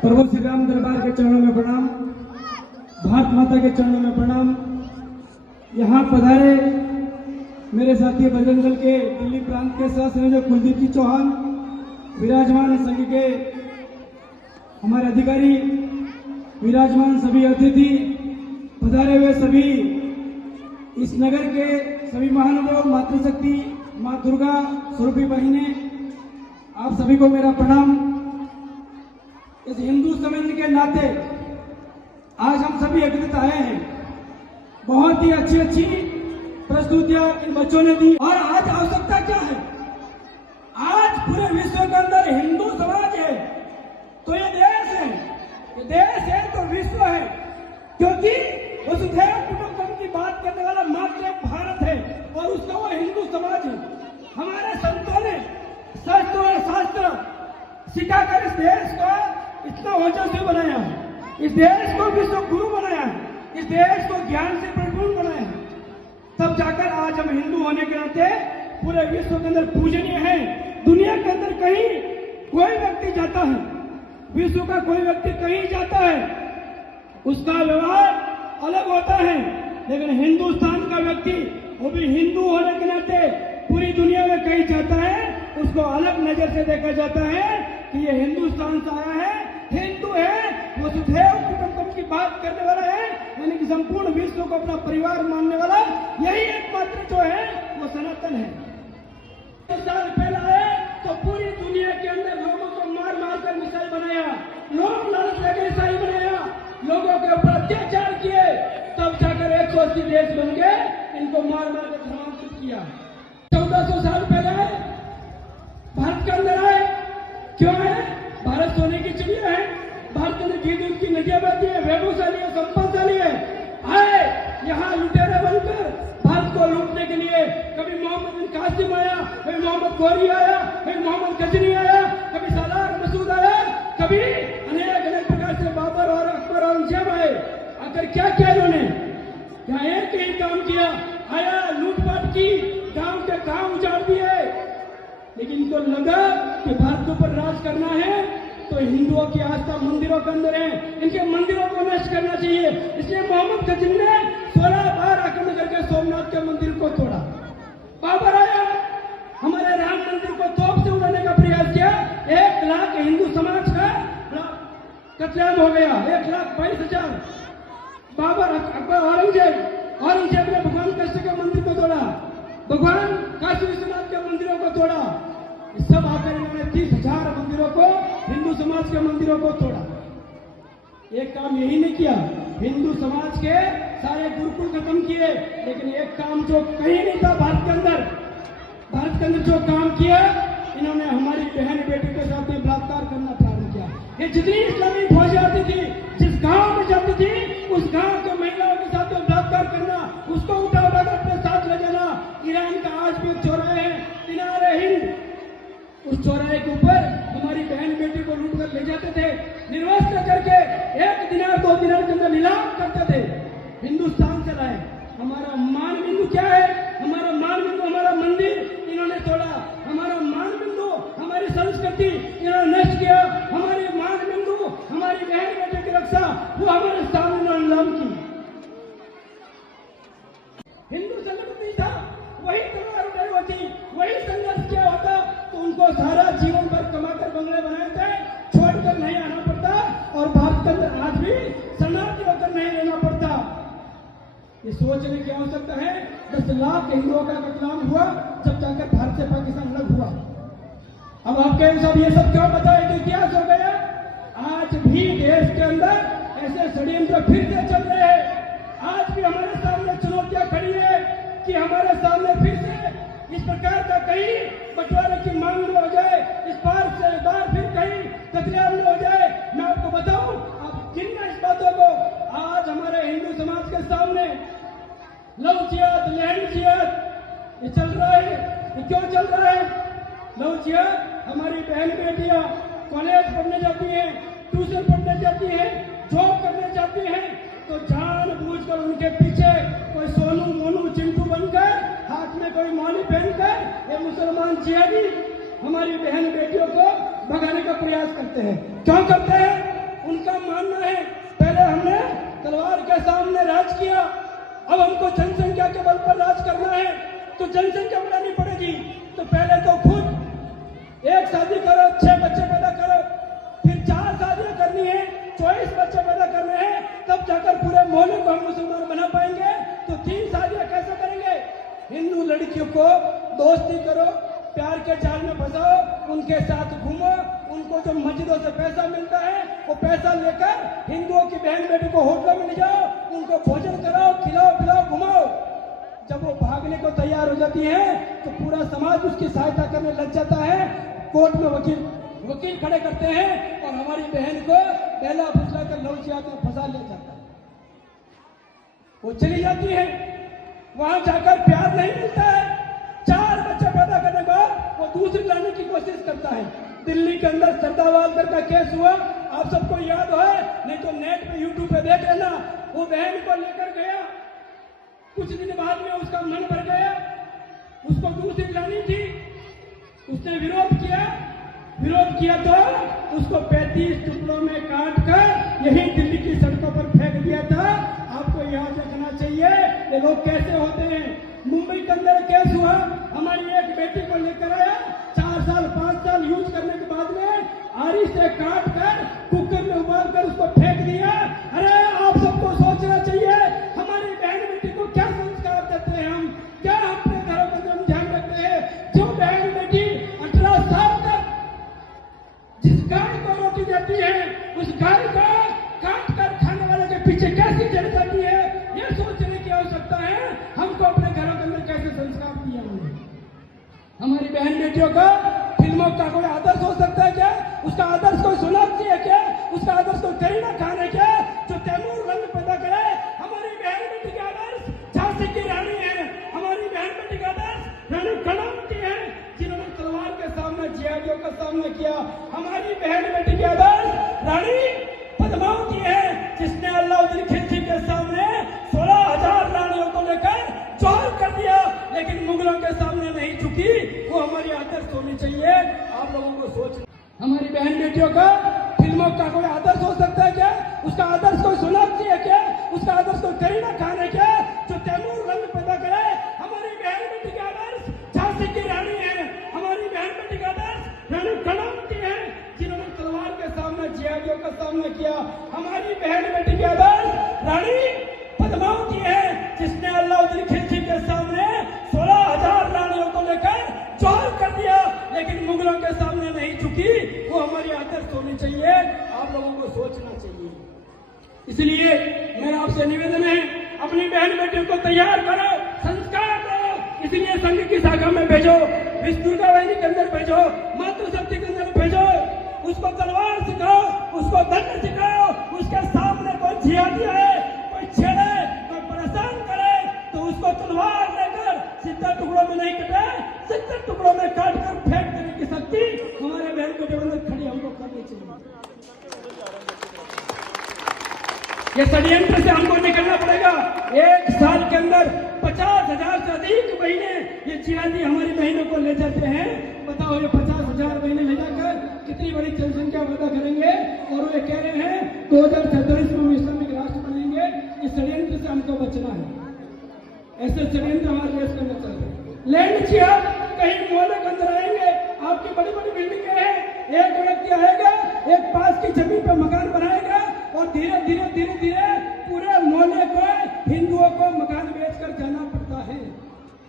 प्रभु श्री राम दरबार के चरणों में प्रणाम, भारत माता के चरणों में प्रणाम। यहाँ पधारे मेरे साथी बजरंग दल के दिल्ली प्रांत के सह संयोजक कुलदीप जी चौहान, विराजमान संघ के हमारे अधिकारी, विराजमान सभी अतिथि, पधारे हुए सभी इस नगर के सभी महानुभाव, मातृशक्ति माँ दुर्गा स्वरूपी बहिने, आप सभी को मेरा प्रणाम। इस हिंदू समाज के नाते आज हम सभी एकत्रित आए हैं। बहुत ही अच्छी अच्छी प्रस्तुतियां इन बच्चों ने दी। और आज आवश्यकता क्या है? आज पूरे विश्व के अंदर हिंदू समाज है तो ये देश है, ये देश है तो विश्व है, क्योंकि वसुधैव कुटुंबकम की बात करने वाला मात्र भारत है और उसका वो हिंदू समाज है। हमारे संतों ने शस्त्र और शास्त्र सिखाकर इस देश को इतना ओजस्वी बनाया, इस देश को विश्व गुरु बनाया, इस देश को ज्ञान से परिपूर्ण बनाया, तब जाकर आज हम हिंदू होने के नाते पूरे विश्व के अंदर पूजनीय हैं। दुनिया के अंदर कहीं कोई व्यक्ति जाता है, विश्व का कोई व्यक्ति कहीं जाता है, उसका व्यवहार अलग होता है, लेकिन हिंदुस्तान का व्यक्ति वो भी हिंदू होने के नाते पूरी दुनिया में कहीं जाता है, उसको अलग नजर से देखा जाता है कि ये हिंदुस्तान से आया है, हिंदू है, वसुधैव कुटुंबकम की बात करने वाला है, यानी कि संपूर्ण विश्व को अपना परिवार मानने वाला यही एकमात्र जो है वो सनातन है। 10 साल पहले आए तो पूरी दुनिया के अंदर लोगों को मार मार कर मिसाइल बनाया, लोग लालच लगे ईसाई बनाया, लोगों के ऊपर अत्याचार किए, तब जाकर 180 देश बन गए, इनको मार मार कर धर्मांतरित किया। 1400 साल पहले भारत के अंदर आए, क्यों है? भारत सोने की चिड़िया है, भारत में घी दूध की नदियां बहती है, वैभवशाली है, संपन्नशाली है। आए यहाँ लुटेरे बनकर भारत को लूटने के लिए, कभी मोहम्मद बिन कासिम आया, कभी मोहम्मद गौरी आया, कभी मोहम्मद गजनी आया, कभी सालार मसूद आया, कभी अनेक प्रकार से बाबर और अकबर और औरंगजेब आए। आखिर क्या किया इन्होंने? क्या एक ही काम किया? आया, लूटपाट की, गांव के गांव उजाड़ दिए, लेकिन इनको लगा कि भारत के ऊपर राज करना है तो हिंदुओं की आस्था मंदिरों के अंदर है, इनके मंदिरों को नष्ट करना चाहिए। इसलिए मोहम्मद गजनी ने 16 बार आक्रमण करके सोमनाथ के मंदिर को तोड़ा। बाबर आया, हमारे राम मंदिर को तोप से उड़ाने का प्रयास किया, 1 लाख हिंदू समाज का कत्लेआम हो गया, 1,22,000। बाबर, अकबर, औरंगजेब ने भगवान कृष्ण के मंदिर को तोड़ा, भगवान काशी विश्वनाथ के मंदिरों को तोड़ा। सब आकर इन्होंने 30,000 मंदिरों को, हिंदू समाज के मंदिरों को तोड़ा। एक काम यही नहीं किया, हिंदू समाज के सारे गुरुकुल खत्म किए, लेकिन एक काम जो कहीं नहीं था भारत के अंदर जो काम किया, इन्होंने हमारी बहन बेटी के साथ में बलात्कार करना प्रारंभ किया। ये जितनी इस्लामी फौज आती थी, जिस गांव में जाती थी, उस गांव के महिलाओं के साथ में बलात्कार करना, उसको उठा कर अपने साथ ले जाना। ईरान का आज भी चौराहे है, किनारे हिंद, उस चौराहे के ऊपर हमारी बहन बेटी को लूट कर ले जाते थे, निर्वस्त्र करके 1 दिनार 2 दिनार के अंदर नीलाम करते थे। हिंदुस्तान से लाए। हमारा मान बिंदु क्या है? हमारा मान बिंदु हमारा मंदिर इन्होंने तोड़ा, हमारा मान बिंदु हमारी संस्कृति इन्होंने नष्ट किया, हमारी मान बिंदु हमारी बहन बेटी की रक्षा वो हमारे सामने इन्होंने नीलाम की। हिंदू संगठन नहीं था, वही तलवार उठाई होती, वही संघर्ष किया होता तो उनको सारा जीवन भर कमाकर बंगले बनाए थे, छोड़कर नहीं आना पड़ता और भारत के अंदर आज भी शरणार्थी होकर नहीं रहना पड़ता। ये सोचने की आवश्यकता है। 10 लाख हिंदुओं का कत्लेआम हुआ जब जाकर भारत से पाकिस्तान अलग हुआ। अब आप कहेंगे साहब ये सब क्यों बताए, तो इतिहास हो गया। आज भी देश के अंदर ऐसे षड्यंत्र फिर से चल रहे हैं। आज भी हमारे सामने चुनौतियां खड़ी है कि हमारे सामने फिर से इस प्रकार का कहीं बंटवारे की मांग न हो जाए, इस बार से बार फिर कहीं कत्लेआम न हो जाए। मैं आपको बताऊं, आप गिनना इस बातों को। आज हमारे हिंदू समाज के सामने लव जिहाद, लैंड जिहाद ये चल रहा है। ये क्यों चल रहा है? लव जिहाद, हमारी बहन बेटियां कॉलेज पढ़ने जाती हैं, ट्यूशन पढ़ने जाती हैं, जॉब करने जाती हैं, तो जानबूझकर उनके पीछे कोई सोनू मोनू चिंटू बनकर, हाथ में कोई मौली पहनकर ये मुसलमान जिहादी हमारी बहन बेटियों को भगाने का प्रयास करते हैं। क्यों करते हैं? उनका मानना है पहले हमने तलवार के सामने राज किया, अब हमको जनसंख्या के बल पर राज करना है, तो जनसंख्या बढ़ानी पड़ेगी। तो पहले तो खुद एक शादी करो, 6 बच्चे पैदा करो, फिर 4 शादियां करनी है, 24 बच्चे पैदा करने हैं, तब जाकर पूरे मोहल्ले को हम मुसलमान बना पाएंगे। तो 3 शादियां कैसे करेंगे? हिंदू लड़कियों को दोस्ती करो, प्यार के जाल में फंसाओ, उनके साथ घूमो, उनको जो मस्जिदों से पैसा मिलता है वो पैसा लेकर हिंदुओं की बहन बेटी को होटलों में ले जाओ, उनको भोजन कराओ, खिलाओ पिलाओ, घुमाओ। जब वो भागने को तैयार हो जाती है तो पूरा समाज उसकी सहायता करने लग जाता है, कोर्ट में वकील खड़े करते हैं और हमारी बहन को पहला फुसला कर लौचियात में फंसा लिया जाता है। वो चली जाती है, वहां जाकर प्यार नहीं मिलता है, 4 बच्चे पैदा करने के बाद वो दूसरी लाने की कोशिश करता है। दिल्ली के अंदर सरदारवालकर का केस हुआ, आप सबको याद है, नहीं तो नेट पे यूट्यूब पे देख लेना। वो बहन को लेकर गया, कुछ दिन बाद में उसका मन भर गया, उसको दूसरी लानी थी, उसने विरोध किया तो उसको 35 टुकड़ों में काट कर यही दिल्ली की सड़कों पर फेंक दिया था। आपको यहाँ देखना चाहिए ये लोग कैसे होते हैं। मुंबई के अंदर केस हुआ, हमारी एक बेटी को लेकर आया, 4 साल 5 साल यूज करने के बाद में आरी से काट कर कुकर में उबाल कर उसको फेंक दिया। अरे आप सबको सोचना चाहिए, हमारी बहन बेटी को क्या संस्कार देते हैं हम, क्या अपने घरों का हम ध्यान रखते हैं। जो बहन बेटी 18 साल तक जिस गाय को रोटी देती है, उस गाय को काट कर खाने वाले के पीछे कैसी चढ़ जाती है, ये सोचने की आवश्यकता है। हमको अपने घरों के अंदर कैसे संस्कार दिया हमने। हमारी बहन बेटियों का फिल्मों का कोई आदर्श हो सकता है क्या? उसका आदर्श कोई सोनाक्षी है क्या? उसका आदर्श कोई करीना खान है क्या? जो तैमूर रंग पैदा करे। हमारी बहन बेटी का आदर्श झांसी की रानी है, हमारी बहन बेटी का आदर्श रानी कलावती है, जिन्होंने तलवार के सामने जिहादियों का सामना किया। हमारी बहन बेटी की आदर्श रानी पद्मावती है, जिसने अल्लाउद्दीन खिलजी के सामने 16,000 रानियों को लेकर जोहर कर दिया, लेकिन मुगलों के सामने नहीं झुकी। वो हमारी आदर्श होनी चाहिए। आप लोगों को सोचना, हमारी बहन बेटियों का फिल्मों का कोई आदर्श हो सकता है क्या? उसका आदर्श कोई सोनाक्षी है क्या? उसका आदर्श कोई करीना खान है क्या? जो तैमूर रंग पैदा करे। हमारी बहन बेटी का आदर्श झांसी की रानी है, हमारी बहन बेटी का आदर्श रानी कलावती है, जिन्होंने तलवार के सामने जिहादियों का सामना किया। हमारी बहन बेटी की आदर्श रानी पद्मावती है, जिसने अल्लाउद्दीन खिलजी के सामने 16,000 रानियों को लेकर जोहर कर दिया, लेकिन मुगलों के सामने नहीं झुकी। वो हमारी आदर्श होनी चाहिए। आप लोगों को सोचना चाहिए। इसलिए मेरा आपसे निवेदन है, अपनी बहन बेटियों को तैयार करो, संस्कार दो। इसलिए संघ की शाखा में भेजो, विश्व दुर्गा वाहिनी के अंदर भेजो, मातृशक्ति के अंदर भेजो, उसको तलवार सिखाओ, उसको दंड सिखाओ। उसके सामने कोई जिहादी है, कोई छेड़े, कोई परेशान करे तो उसको तलवार लेकर 70 टुकड़ों में नहीं कटे, 70 टुकड़ों में काट कर फेंक देने की शक्ति हमारे बहन को जबरदस्त खड़ी हमको करनी चाहिए। ये षड्यंत्र से हमको निकलना पड़ेगा। 1 साल के अंदर 50,000 से अधिक महीने ये जिहादी हमारी बहनों को ले जाते हैं। बताओ, ये 50,000 महीने ले जाकर कितनी बड़ी जनसंख्या पैदा करेंगे। और वे कह रहे हैं 2047 में इस्लामिक राष्ट्र बनेंगे। इस षड्यंत्र से हमको बचना है। ऐसे षड्यंत्र हमारे देश के अंदर चल रहे हैं। लैंड जिहाद कहीं मोहल्ले के अंदर आएंगे, आपकी बड़ी बड़ी बिल्डिंगें हैं, एक व्यक्ति आएगा, एक पास की जमीन पर मकान बनाएगा और धीरे धीरे पूरे मोहल्ले को हिंदुओं को मकान बेचकर जाना पड़ता है।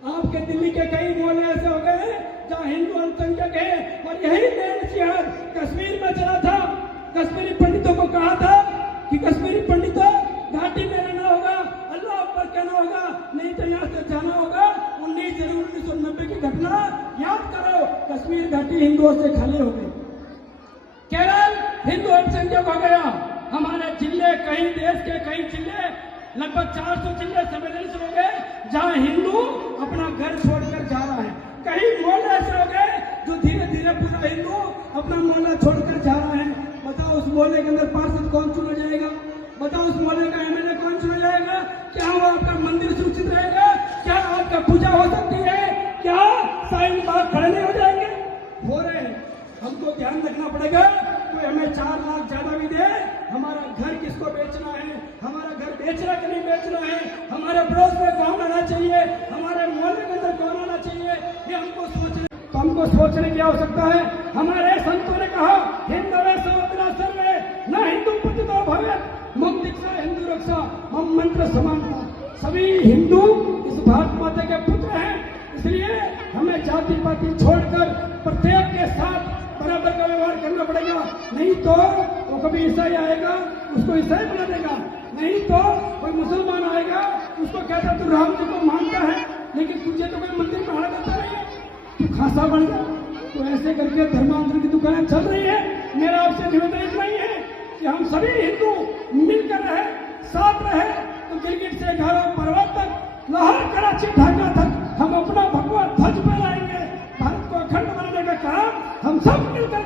आपके दिल्ली के कई मोहल्ले ऐसे हो गए हैं जहाँ हिंदू अल्पसंख्यक है। और यही लैंड जिहाद कश्मीर में चला था। कश्मीरी पंडितों को कहा था कि कश्मीरी पंडितों, घाटी में रहना होगा, अल्लाह अकबर कहना होगा, नहीं तो यहाँ से जाना होगा। 19 जनवरी 1990 की घटना याद करो, कश्मीर घाटी हिंदुओं से खाली हो गई। केरल हिंदू अल्पसंख्यक हो गया। हमारे जिले, कई देश के कई जिले, लगभग 400 जिले संवेदनशील हो गए जहाँ हिंदू अपना घर छोड़कर जा रहा है। कई मोहल्ले ऐसे हो गए जो धीरे धीरे पूरा हिंदू अपना मोहल्ला छोड़कर जा रहा है। बताओ, उस मोहल्ले के अंदर पार्षद कौन चुना जाएगा? बताओ, उस मोहल्ले का एमएलए कौन चुना जाएगा? क्या वो आपका मंदिर सुरक्षित रहेगा? क्या आपका पूजा हो सकती है? क्या साईं बाग खड़े नहीं हो जाएंगे? हो रहे हैं। हमको ध्यान रखना पड़ेगा। कोई हमें 4 लाख ज्यादा भी दे, बेचना कि नहीं बेचना है, हमारे पड़ोस में कौन आना चाहिए, हमारे मोहल्ले के अंदर कौन आना चाहिए, ये हमको सोचने की आवश्यकता है। हमारे संतों ने कहा हिंदवे सर्वत्र सर्वे न हिंदू प्रतितो भवेत् मम दीक्षा हिंदू रक्षा मम मंत्र समानता। सभी हिंदू इस भारत माता के पुत्र हैं, इसलिए हमें जाति पाति छोड़कर प्रत्येक के साथ बराबर का व्यवहार करना पड़ेगा। नहीं तो वो कभी ईसाई आएगा उसको ईसाई बना देगा, नहीं तो कोई मुसलमान आएगा उसको कहता तू राम जी को मानता है लेकिन तुझे तो कोई मंदिर में आना देता नहीं है, तू खासा बन गया। तो ऐसे करके धर्मांतर की दुकानें चल रही है। मेरा आपसे निवेदन इतना ही है कि हम सभी हिंदू मिलकर रहे, साथ रहे, तो गिलगित से घारा पर्वत तक, लाहौर कराची ढाका तक हम अपना भगवा ध्वज फहराएंगे। भारत को अखंड बनाने का काम हम सब मिलकर